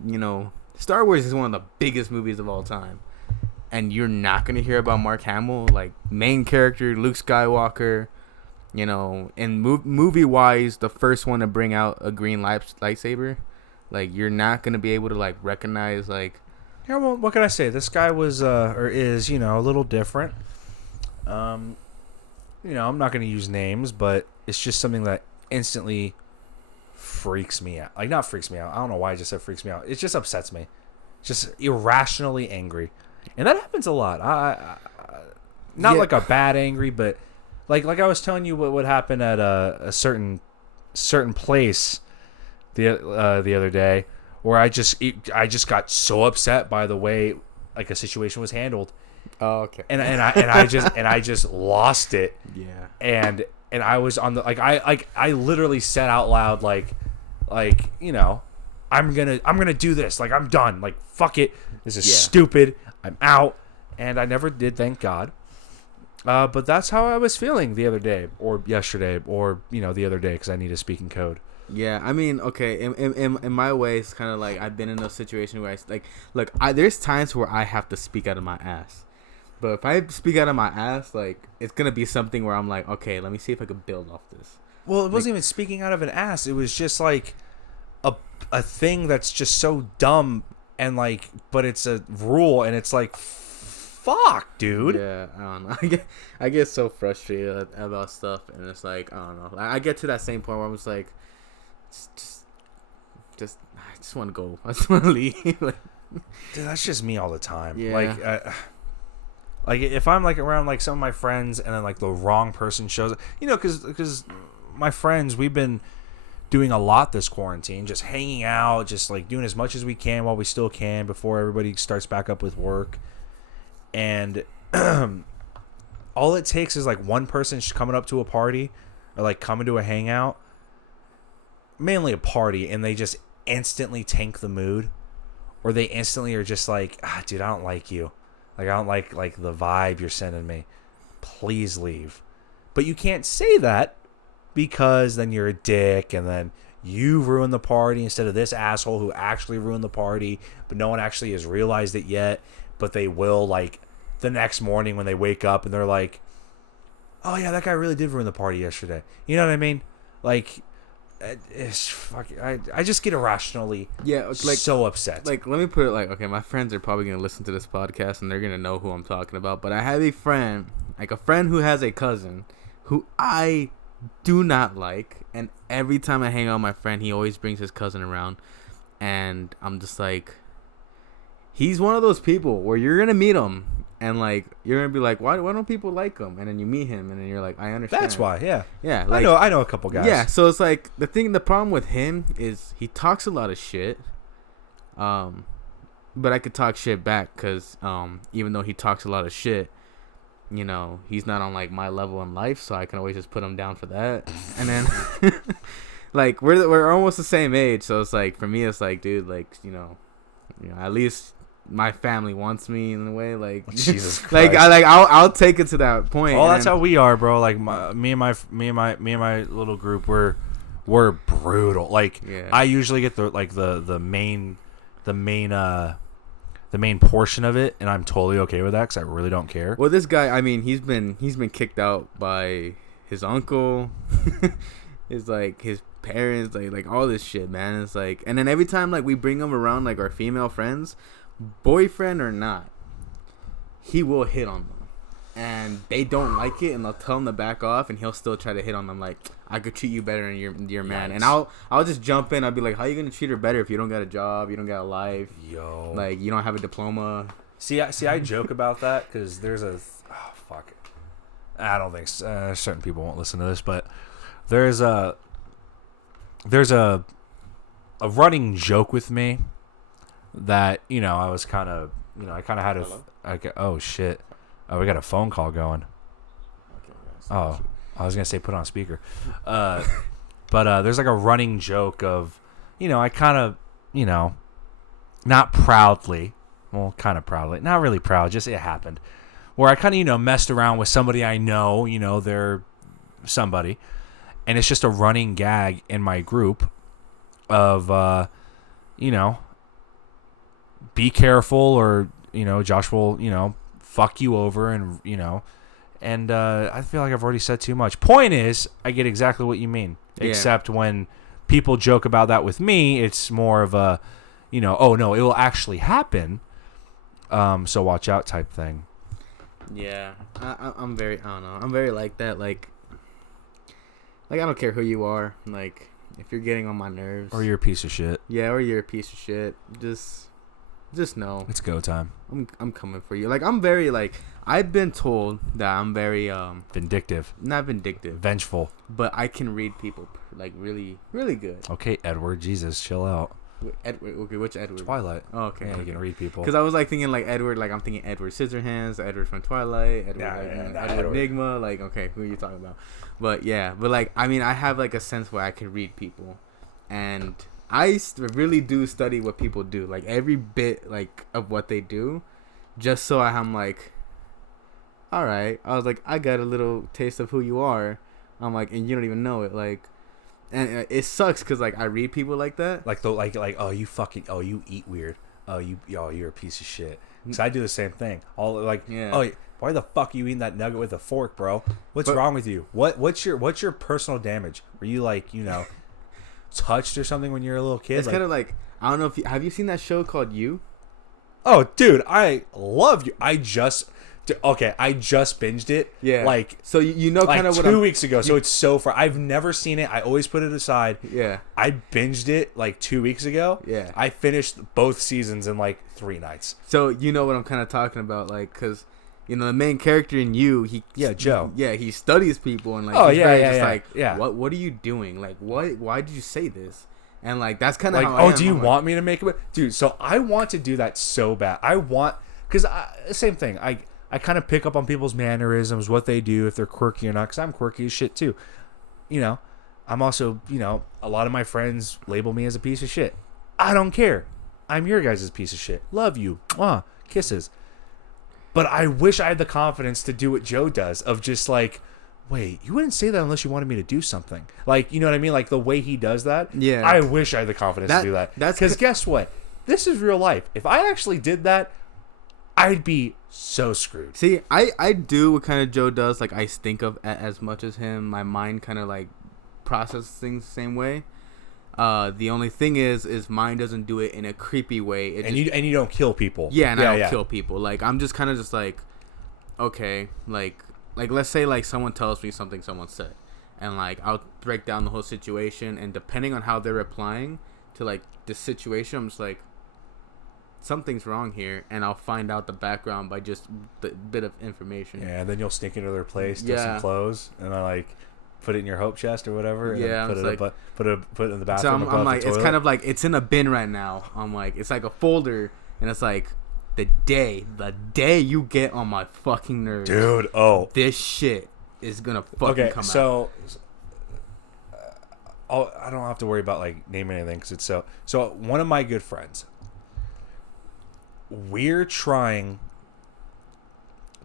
know, Star Wars is one of the biggest movies of all time, and you're not gonna hear about Mark Hamill, like, main character Luke Skywalker. You know, and movie wise, the first one to bring out a green lightsaber, like, you're not gonna be able to, like, recognize, like. Yeah, well, what can I say? This guy was or is, you know, a little different. You know, I'm not gonna use names, but it's just something that instantly freaks me out. Like, not freaks me out. I don't know why I just said freaks me out. It just upsets me. Just irrationally angry, and that happens a lot. Not like a bad angry, but. Like I was telling you what happened at a certain place the other day, where I just got so upset by the way, like, a situation was handled. Oh, okay. And I just lost it. Yeah. And I was on the I literally said out loud like you know, I'm gonna do this. Like, I'm done. Like, fuck it. This is stupid. I'm out. And I never did, thank God. But that's how I was feeling the other day, or yesterday, or, you know, the other day, because I need a speaking code. Yeah, I mean, okay, in my way, it's kind of like I've been in those situations where there's times where I have to speak out of my ass. But if I speak out of my ass, like, it's going to be something where I'm like, okay, let me see if I can build off this. Well, it wasn't even speaking out of an ass. It was just, like, a thing that's just so dumb, and, like, but it's a rule, and it's like, fuck, dude. Yeah, I don't know. I get so frustrated about stuff, and it's like, I don't know. I get to that same point where I'm just like, I just want to go. I just want to leave. Like, dude, that's just me all the time. Yeah. Like if I'm, like, around, like, some of my friends, and then, like, the wrong person shows up, you know, because my friends, we've been doing a lot this quarantine, just hanging out, just, like, doing as much as we can while we still can before everybody starts back up with work. And all it takes is, like, one person coming up to a party, or, like, coming to a hangout, mainly a party, and they just instantly tank the mood, or they instantly are just like, dude, I don't like you. Like, I don't like the vibe you're sending me. Please leave. But you can't say that, because then you're a dick, and then you ruin the party instead of this asshole who actually ruined the party, but no one actually has realized it yet. But they will, like, the next morning when they wake up and they're like, oh yeah, that guy really did ruin the party yesterday. You know what I mean? Like, it's fucking. I just get irrationally so upset. Like, let me put it like, okay, my friends are probably gonna listen to this podcast and they're gonna know who I'm talking about. But I have a friend who has a cousin who I do not like, and every time I hang out with my friend, he always brings his cousin around, and I'm just like, he's one of those people where you're gonna meet him. And, like, you're going to be like, why don't people like him? And then you meet him, and then you're like, I understand. That's why, yeah. Yeah. Like, I know a couple guys. Yeah, so it's like, the problem with him is he talks a lot of shit. But I could talk shit back because even though he talks a lot of shit, you know, he's not on, like, my level in life, so I can always just put him down for that. And then, like, we're almost the same age, so it's like, for me, it's like, dude, like, you know, at least my family wants me in a way, like Jesus Christ. like I'll take it to that point. Oh, that's how we are, bro. Like me and my little group, we're brutal. Like I usually get the main portion of it, and I'm totally okay with that because I really don't care. Well, this guy, I mean, he's been kicked out by his uncle, his parents, like all this shit, man. It's like, and then every time like we bring him around, like our female friends, boyfriend or not, he will hit on them, and they don't like it, and they'll tell him to back off, and he'll still try to hit on them. Like, I could treat you better than your man. And I'll just jump in. I'll be like, how you gonna treat her better if you don't got a job, you don't got a life, like you don't have a diploma? See, I joke about that because there's I don't think certain people won't listen to this, but there's a running joke with me that, you know, I was kind of, you know, I kind of had oh shit, oh, we got a phone call going. Oh, I was gonna say put on speaker, but there's like a running joke of, you know, I kind of, you know, not proudly, well, kind of proudly, not really proud, just it happened, where I kind of, you know, messed around with somebody I know, you know, they're somebody, and it's just a running gag in my group of, you know, be careful, or, you know, Josh will, you know, fuck you over, and, you know, and I feel like I've already said too much. Point is, I get exactly what you mean, except when people joke about that with me, it's more of a, you know, oh no, it will actually happen, so watch out type thing. Yeah, I'm very, I don't know, I'm very like that, like I don't care who you are, like, if you're getting on my nerves, or you're a piece of shit. Yeah, or you're a piece of shit, just know it's go time. I'm coming for you. Like, I'm very, like, I've been told that I'm very vindictive. Not vindictive. Vengeful. But I can read people like really, really good. Okay, Edward, Jesus, chill out. Edward, okay, which Edward? Twilight. Oh, okay. Yeah, you can read people. Because I was like thinking like Edward, like I'm thinking Edward Scissorhands, Edward from Twilight, Edward Enigma. Like, okay, who are you talking about? But yeah, but like, I mean, I have like a sense where I can read people, and I really do study what people do, like every bit like of what they do, just so I'm like, all right. I was like, I got a little taste of who you are. I'm like, and you don't even know it, like. And it sucks because like I read people like that, like oh you fucking, oh you eat weird, oh you're a piece of shit. Because I do the same thing. All like, oh, why the fuck are you eating that nugget with a fork, bro? What's wrong with you? What's your personal damage? Were you like, you know, touched or something when you were a little kid? It's kind of like, I don't know if have you seen that show called You? Oh, dude, I love You. I just binged it. Yeah. Like, so you know, like kind of what 2 weeks ago. So it's so far. I've never seen it. I always put it aside. Yeah. I binged it like 2 weeks ago. Yeah. I finished both seasons in like 3 nights. So you know what I'm kind of talking about, like, because you know the main character in You, Joe. He studies people and like, yeah. What are you doing? Like, why did you say this? And like that's kind of like, how I am. Do you want me to make it? Dude, so I want to do that so bad. Because same thing. I kind of pick up on people's mannerisms, what they do, if they're quirky or not, because I'm quirky as shit too. You know, I'm also, you know, a lot of my friends label me as a piece of shit. I don't care. I'm your guys' piece of shit. Love you. Mwah. Kisses. But I wish I had the confidence to do what Joe does, of just like, wait, you wouldn't say that unless you wanted me to do something. Like, you know what I mean? Like the way he does that. Yeah. I wish I had the confidence to do that. Because guess what? This is real life. If I actually did that, I'd be so screwed. See, I do what kind of Joe does. Like, I think of as much as him. My mind kind of like processes things the same way. The only thing is mine doesn't do it in a creepy way. And you don't kill people. Yeah, and I don't kill people. Like, I'm just kind of just like, okay, like let's say like someone tells me something someone said, and like I'll break down the whole situation, and depending on how they're replying to like the situation, I'm just like, something's wrong here, and I'll find out the background by just the bit of information. Yeah, and then you'll sneak into their place, steal some clothes, and I like put it in your hope chest or whatever. And yeah, put it like, put it in the bathroom. So I'm like, it's kind of like it's in a bin right now. I'm like, it's like a folder, and it's like the day you get on my fucking nerves, dude. Oh, this shit is gonna fucking come out. So I don't have to worry about like naming anything because it's so one of my good friends. We're trying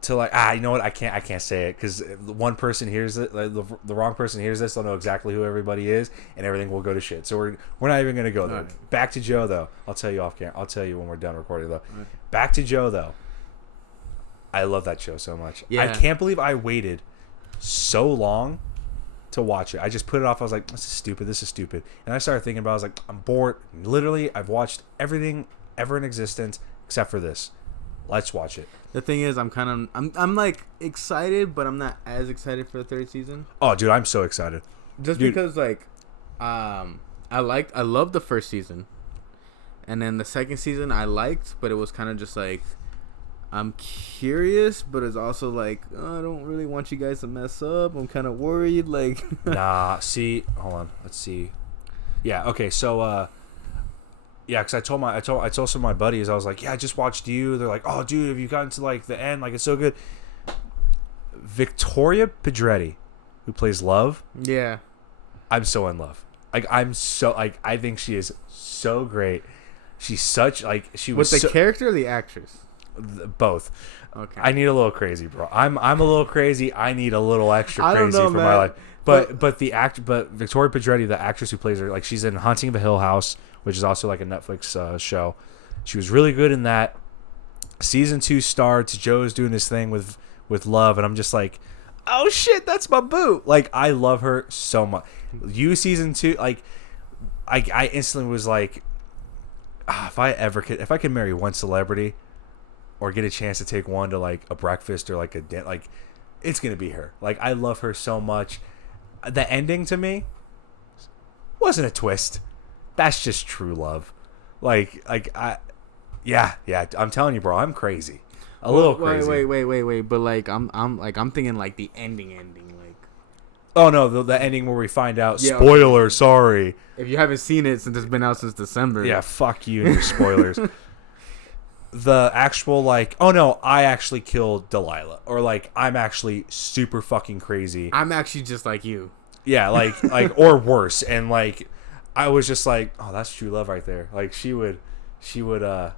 to like you know what, I can't say it because one person hears it, like the wrong person hears this, they'll know exactly who everybody is, and everything will go to shit. So we're not even gonna go there. Right. Back to Joe though. I'll tell you off camera. I'll tell you when we're done recording though. Right. Back to Joe though. I love that show so much. Yeah. I can't believe I waited so long to watch it. I just put it off. I was like, this is stupid. And I started thinking about it. I was like, I'm bored. Literally, I've watched everything ever in existence except for this. Let's watch it. The thing is, I'm like excited, but I'm not as excited for the third season. Oh, dude, I'm so excited. Just because like, I loved the first season, and then the second season I liked, but it was kind of just like, I'm curious, but it's also like, I don't really want you guys to mess up. I'm kind of worried. Like, nah. See, hold on. Let's see. Yeah. Okay. So, yeah, because I told some of my buddies, I was like, yeah, I just watched you. They're like, oh, dude, have you gotten to like the end? Like, it's so good. Victoria Pedretti, who plays Love. Yeah. I'm so in love. Like, I think she is so great. She's such like she was with the character or the actress. Both. Okay. I need a little crazy, bro. I'm a little crazy. I need a little extra crazy for man. my life. But Victoria Pedretti, the actress who plays her, like she's in Haunting of a Hill House, which is also like a Netflix show. She was really good in that. Season 2 starts. Joe's doing his thing with Love, and I'm just like, oh shit, that's my boo. Like, I love her so much. Season 2, like, I instantly was like, if I could marry one celebrity, or get a chance to take one to like a breakfast or like a dinner, like it's gonna be her. Like, I love her so much. The ending to me wasn't a twist. That's just true love. Yeah. I'm telling you, bro, I'm crazy. A little crazy. Wait. But like, I'm thinking like the ending. Like, oh no, the ending where we find out. Yeah, spoiler. Okay. Sorry. If you haven't seen it since it's been out since December. Yeah, fuck you and your spoilers. The actual like, oh no, I actually killed Delilah, or like I'm actually super fucking crazy. I'm actually just like you. Yeah, like or worse, and like I was just like, oh, that's true love right there. Like she would hide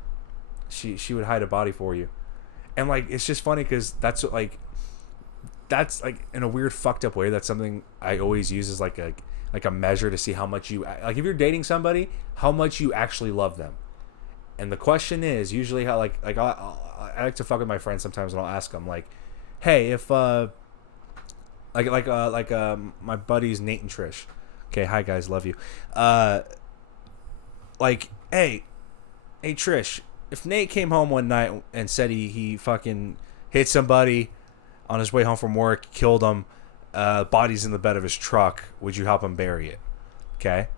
a body for you, and like it's just funny because that's like in a weird fucked up way. That's something I always use as like a measure to see how much you like if you're dating somebody, how much you actually love them. And the question is usually how I like to fuck with my friends sometimes, and I'll ask them like, hey, if my buddies Nate and Trish, okay, hi guys, love you, like, hey Trish, if Nate came home one night and said he fucking hit somebody on his way home from work, killed him, body's in the bed of his truck, would you help him bury it? Okay.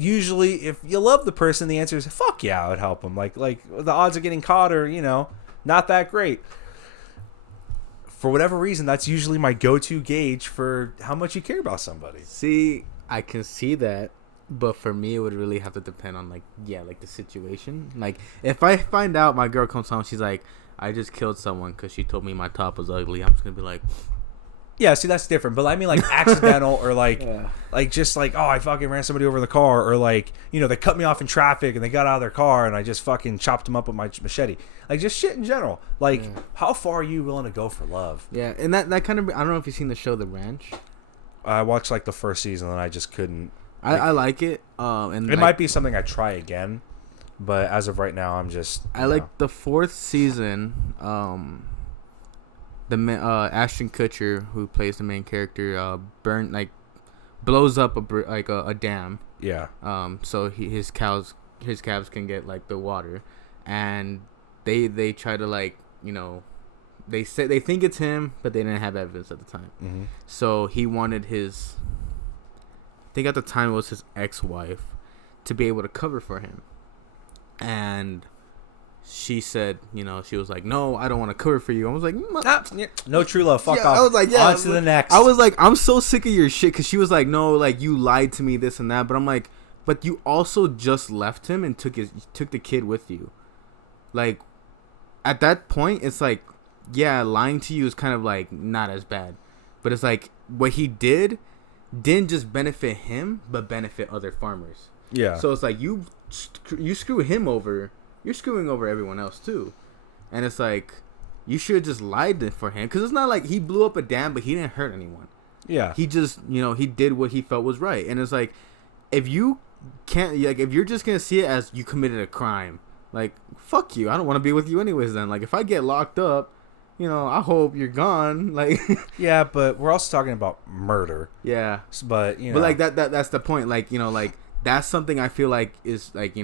Usually, if you love the person, the answer is fuck yeah, I would help them. Like the odds of getting caught are, not that great. For whatever reason, that's usually my go-to gauge for how much you care about somebody. See, I can see that, but for me, it would really have to depend on like the situation. Like, if I find out my girl comes home, she's like, I just killed someone because she told me my top was ugly, I'm just gonna be like, yeah, see, that's different. But I mean, like, accidental or like, like just like, oh, I fucking ran somebody over in the car, or like, they cut me off in traffic and they got out of their car and I just fucking chopped them up with my machete. Like, just shit in general. Like, how far are you willing to go for love? Yeah, and that kind of, I don't know if you've seen the show The Ranch. I watched like the first season and I just couldn't. I like it. And it might be something I try again, But as of right now, I'm just. I like the fourth season. Ashton Kutcher, who plays the main character, blows up a dam. Yeah. So his calves can get like the water, and they try to they think it's him, but they didn't have evidence at the time. Mm-hmm. So he wanted his, I think at the time it was his ex-wife, to be able to cover for him, and she said, she was like, no, I don't want to cover for you. I was like, no true love. Fuck off. I was like, yeah. On to the next. I was like, I'm so sick of your shit. Because she was like, no, like, you lied to me, this and that. But I'm like, but you also just left him and took the kid with you. Like, at that point, it's like, yeah, lying to you is kind of like not as bad. But it's like, what he didn't just benefit him, but benefit other farmers. Yeah. So it's like, you screw him over, you're screwing over everyone else too. And it's like, you should have just lied for him, because it's not like he blew up a dam but he didn't hurt anyone. Yeah. He just, he did what he felt was right. And it's like, if you can't, like, if you're just gonna see it as you committed a crime, like, fuck you, I don't want to be with you anyways then. Like, if I get locked up, I hope you're gone. Like, yeah, but we're also talking about murder. Yeah. But but like that's the point. Like, like, that's something I feel like is like,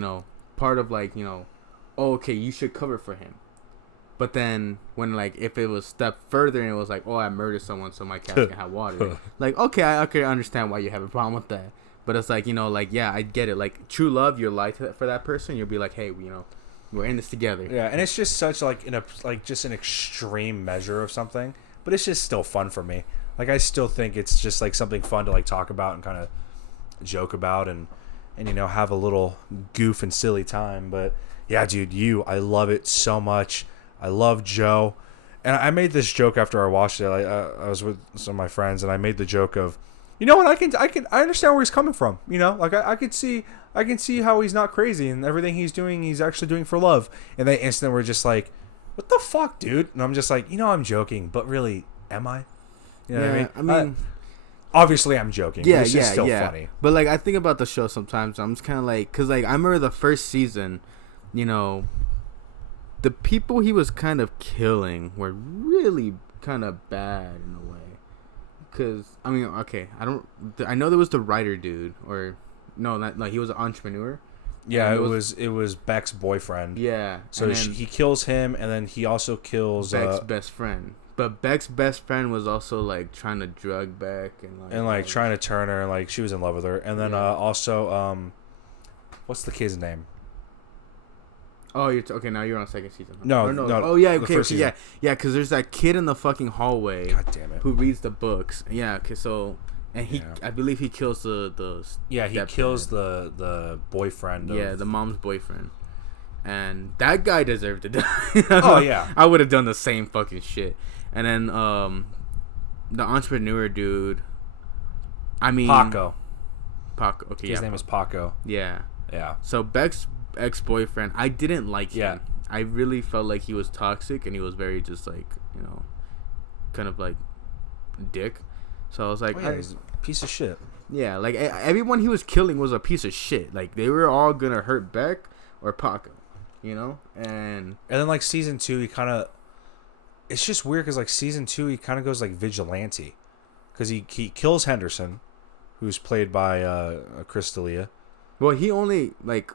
part of like, oh, okay, you should cover for him. But then when, like, if it was step further and it was like, oh, I murdered someone so my cat can have water, like, okay, I understand why you have a problem with that. But it's like, like, yeah, I get it. Like, true love, you'll lie to that for that person. You'll be like, hey, we're in this together. Yeah, and it's just such like just an extreme measure of something, but it's just still fun for me. Like, I still think it's just like something fun to like talk about and kind of joke about and have a little goof and silly time. But yeah, dude, I love it so much. I love Joe, and I made this joke after I watched it. I was with some of my friends, and I made the joke of, what, I understand where he's coming from. Like I can see how he's not crazy, and everything he's doing, he's actually doing for love. And they instantly were just like, what the fuck, dude? And I'm just like, I'm joking, but really, am I? You know what I mean? Obviously I'm joking. Yeah, it's just still funny. But like, I think about the show sometimes. I'm just kind of like, because like I remember the first season, the people he was kind of killing were really kind of bad in a way. Because I mean, okay, I know there was the writer dude, or no, he was an entrepreneur. Yeah, it was Beck's boyfriend. Yeah. So he kills him, and then he also kills Beck's best friend. But Beck's best friend was also like trying to drug Beck and trying to turn her, like she was in love with her. And then also what's the kid's name? Oh, okay. Now you're on second season. No. Oh yeah, okay, yeah. Because there's that kid in the fucking hallway. God damn it. Who reads the books? Yeah. Okay. So, and I believe he kills the. Yeah, he kills the boyfriend. The mom's boyfriend, and that guy deserved to die. Oh yeah. I would have done the same fucking shit. And then the entrepreneur dude. I mean, Paco. Okay. His name is Paco. Yeah. Yeah. So Beck's ex-boyfriend, I didn't like him. Yeah. I really felt like he was toxic, and he was very just like, kind of like dick. So I was like, he's a piece of shit. Yeah, like everyone he was killing was a piece of shit. Like, they were all gonna hurt Beck or Paco, and then like season 2, he kind of, it's just weird because like season 2 he kind of goes like vigilante, because he kills Henderson, who's played by Chris D'Elia. Well, he only like,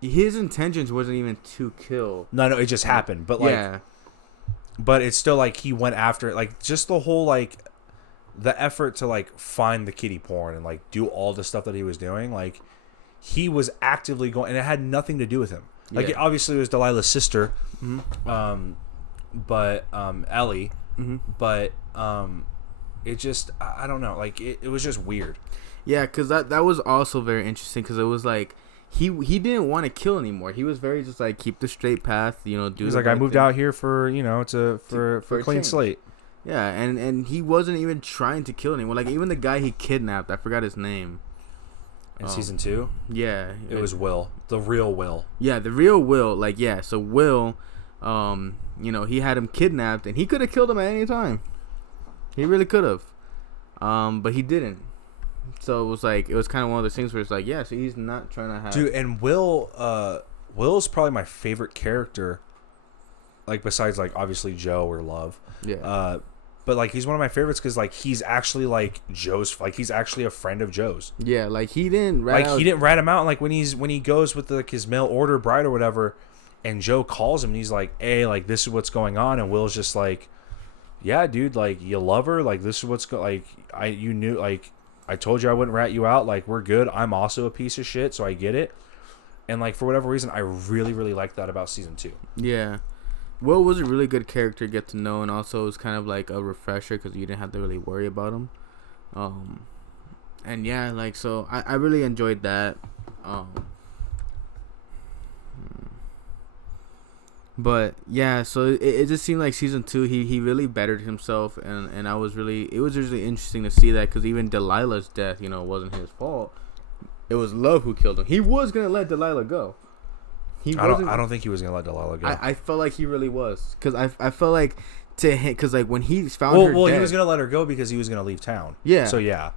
his intentions wasn't even to kill. No, it just happened. But like, yeah. But it's still like he went after it. Like, just the whole like the effort to like find the kiddie porn and like do all the stuff that he was doing. Like, he was actively going, and it had nothing to do with him. Like, it obviously was Delilah's sister, but Ellie. Mm-hmm. But it just, I don't know. Like, it was just weird. Yeah, because that was also very interesting, because it was like, He didn't want to kill anymore. He was very just like, keep the straight path, do. He's like, I moved out here for for a clean slate. Yeah, and he wasn't even trying to kill anyone. Like, even the guy he kidnapped, I forgot his name. In season 2, yeah, it was Will, the real Will. Yeah, the real Will. Like, yeah, so Will, he had him kidnapped, and he could have killed him at any time. He really could have, but he didn't. So it was kind of one of those things where it's like, yeah, so he's not trying to have... Dude, and Will Will's probably my favorite character. Like besides like obviously Joe or Love. Yeah. But like he's one of my favorites because like he's actually like Joe's, like he's actually a friend of Joe's. Yeah, like he didn't He didn't rat him out. Like when he goes with like his mail order bride or whatever, and Joe calls him and he's like, "Hey, like this is what's going on," and Will's just like, "Yeah, dude, like you love her. Like this is what's you knew, like I told you I wouldn't rat you out. Like we're good. I'm also a piece of shit, so I get it." And like for whatever reason, I really really like that about season 2. Yeah. Will was a really good character to get to know, and also it was kind of like a refresher because you didn't have to really worry about him. And yeah, like so I really enjoyed that. But yeah, so it just seemed like season 2 he really bettered himself, and it was really interesting to see that because even Delilah's death, you know, wasn't his fault. It was Love who killed him. He was gonna let Delilah go. I don't think he was gonna let Delilah go. I felt like he really was because I felt like to him because like when he found her well dead, he was gonna let her go because he was gonna leave town. Yeah. So yeah.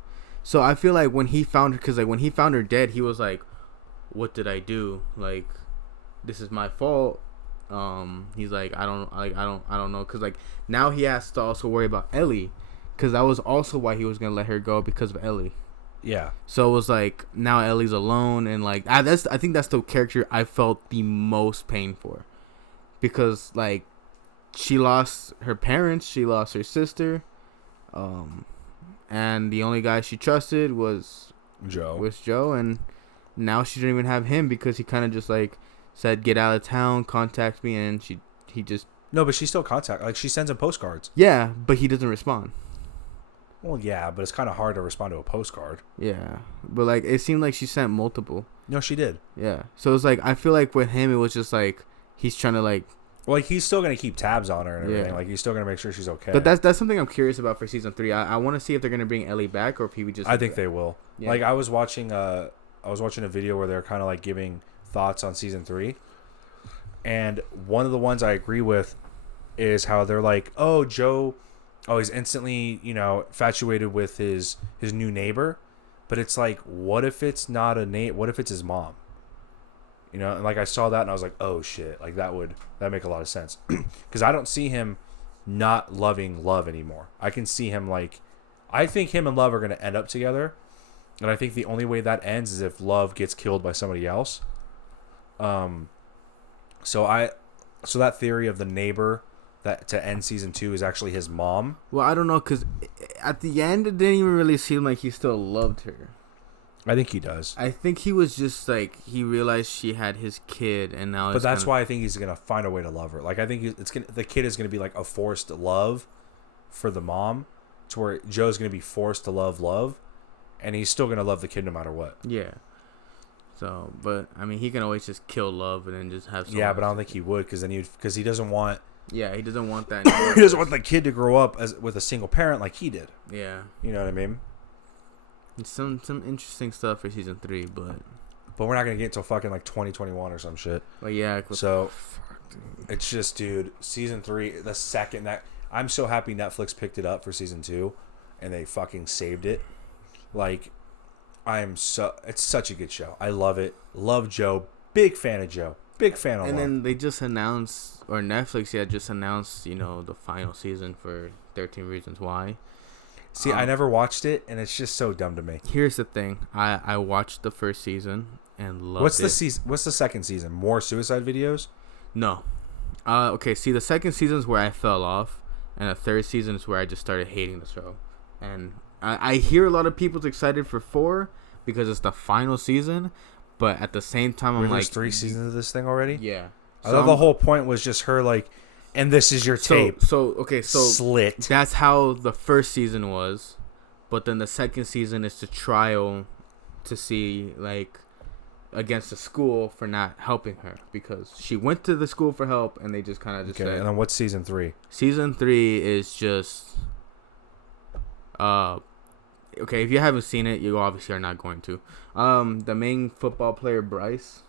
So I feel like when he found her, because like when he found her dead, he was like, "What did I do? Like, this is my fault." He's like, I don't know, because like now he has to also worry about Ellie, because that was also why he was gonna let her go because of Ellie. Yeah. So it was like now Ellie's alone, and like I think that's the character I felt the most pain for, because like she lost her parents, she lost her sister, and the only guy she trusted was Joe, and now she didn't even have him because he kind of just like said get out of town, contact me, and he just no, but she still she sends him postcards. Yeah, but he doesn't respond. Well, yeah, but it's kind of hard to respond to a postcard. Yeah, but like it seemed like she sent multiple. No, she did. Yeah, so it's like I feel like with him it was just like he's trying to like. Well, like he's still gonna keep tabs on her and everything. Yeah. Like he's still gonna make sure she's okay. But that's something I'm curious about for season 3. I want to see if they're gonna bring Ellie back or if he would just. I think they will. Yeah. Like I was watching a video where they're kind of like giving thoughts on season 3, and one of the ones I agree with is how they're like, oh, Joe. Oh, he's instantly, infatuated with his new neighbor, but it's like, what if it's not what if it's his mom? And like I saw that and I was like, oh shit, like that make a lot of sense, because I don't see him not loving Love anymore. I can see him I think him and Love are gonna end up together, and I think the only way that ends is if Love gets killed by somebody else. So that theory of the neighbor that to end season 2 is actually his mom. Well, I don't know, because at the end it didn't even really seem like he still loved her. I think he does. I think he was just like he realized she had his kid, and now. But that's why I think he's gonna find a way to love her. Like I think the kid is gonna be like a forced love for the mom, to where Joe's gonna be forced to love, and he's still gonna love the kid no matter what. Yeah. So, but I mean, he can always just kill Love and then just have. Yeah, but I don't think he would, because he doesn't want. Yeah, he doesn't want that. He doesn't want the kid to grow up with a single parent like he did. Yeah. You know what I mean? It's some interesting stuff for season 3, but we're not gonna get until fucking like 2021 or some shit. But yeah. So it's just, dude, season 3. The second that I'm so happy Netflix picked it up for season 2, and they fucking saved it. Like, it's such a good show. I love it. Love Joe. Big fan of Joe. Big fan of Love. And then they just announced, or Netflix just announced, the final season for 13 Reasons Why. See, I never watched it, and it's just so dumb to me. Here's the thing. I watched the first season and loved What's it. What's the second season? More suicide videos? No. Okay, see, the second season is where I fell off, and the third season is where I just started hating the show. And I hear a lot of people's excited for 4 because it's the final season, but at the same time, I'm like... There's 3 seasons of this thing already? Yeah. I thought the whole point was just her, and this is your tape. So slit. That's how the first season was, but then the second season is the trial to see, against the school for not helping her, because she went to the school for help, and they just kind of just said... And then what's season 3? Season 3 is just... Okay, if you haven't seen it, you obviously are not going to. The main football player, Bryce,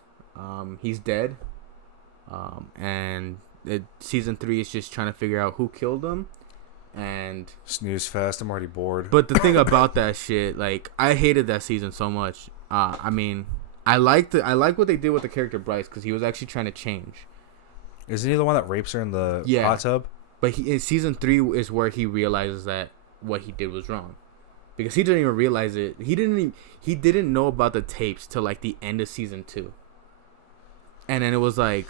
he's dead. And season 3 is just trying to figure out who killed him. And snooze fest. I'm already bored. But the thing about that shit, I hated that season so much. I mean, I like what they did with the character Bryce because he was actually trying to change. Isn't he the one that rapes her in the hot tub? But in season 3 is where he realizes that what he did was wrong, because he didn't even realize it. He didn't know about the tapes till like the end of season 2, and then it was like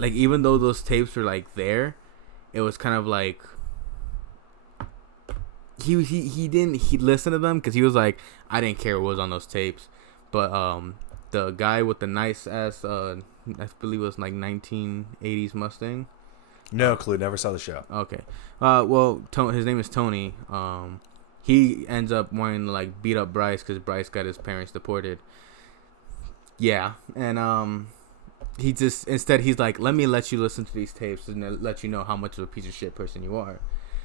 even though those tapes were like there, it was kind of like he listened to them because he was like, I didn't care what was on those tapes, but the guy with the nice ass I believe it was like 1980s Mustang. No clue. Never saw the show. Okay. Well, his name is Tony. He ends up wanting to like beat up Bryce because Bryce got his parents deported. Yeah, and he just he's like, let me let you listen to these tapes and let you know how much of a piece of shit person you are.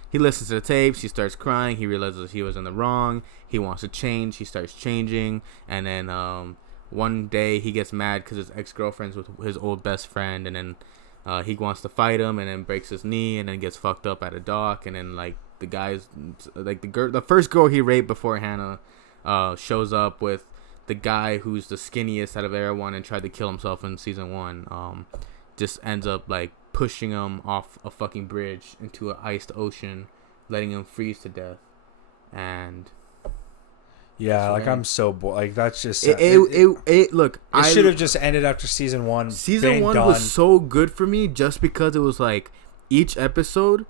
He listens to the tapes. He starts crying. He realizes he was in the wrong. He wants to change. He starts changing, and then one day he gets mad because his ex-girlfriend's with his old best friend, and then he wants to fight him, and then breaks his knee, and then gets fucked up at a dock, and then like the guys, like the first girl he raped before Hannah, shows up with the guy who's the skinniest out of everyone and tried to kill himself in season 1. Just ends up like pushing him off a fucking bridge into an iced ocean, letting him freeze to death, and. Yeah, like I'm so bored. Like that's just look. It should have just ended after season 1. Season 1 was so good for me just because it was like each episode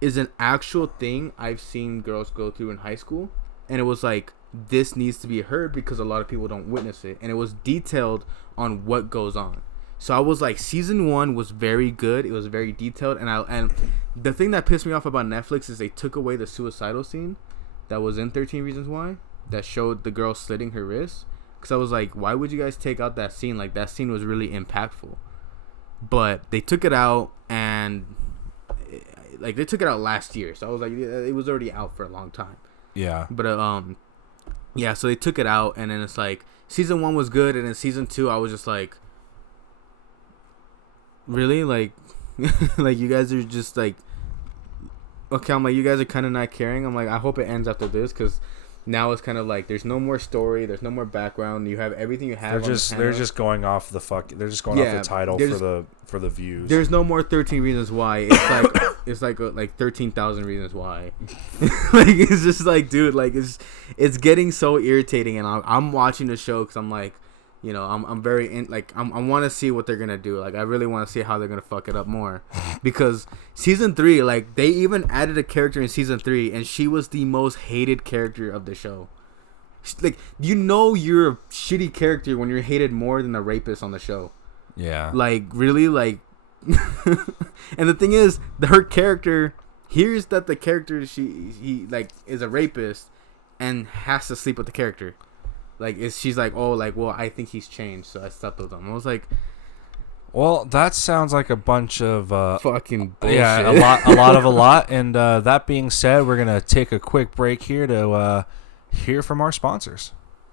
is an actual thing I've seen girls go through in high school, and it was like this needs to be heard because a lot of people don't witness it, and it was detailed on what goes on. So I was like, season 1 was very good. It was very detailed, and the thing that pissed me off about Netflix is they took away the suicidal scene that was in 13 Reasons Why. That showed the girl slitting her wrist, because I was like, why would you guys take out that scene? Like, that scene was really impactful, but they took it out, and like they took it out last year, so I was like, it was already out for a long time. Yeah, but yeah, so they took it out, and then it's like season 1 was good, and then season 2 I was just like, really, like like you guys are just like, okay, I'm like, you guys are kind of not caring. I'm like, I hope it ends after this, because now it's kind of like there's no more story, there's no more background. You have everything you have. They're just going off the They're just going off the title for the views. There's no more 13 Reasons Why. It's like 13,000 Reasons Why. Like it's just like, dude, like it's getting so irritating, and I'm watching the show because I'm like, you know, I'm very I want to see what they're gonna do. Like I really want to see how they're gonna fuck it up more, because season 3, like they even added a character in season 3, and she was the most hated character of the show. Like, you know, you're a shitty character when you're hated more than the rapist on the show. Yeah. Like really, like, and the thing is, her character hears that the character he like is a rapist and has to sleep with the character. Like, she's like, oh, like, well, I think he's changed, so I slept with him. I was like, well, that sounds like a bunch of fucking bullshit. Yeah, a lot. And that being said, we're gonna take a quick break here to hear from our sponsors.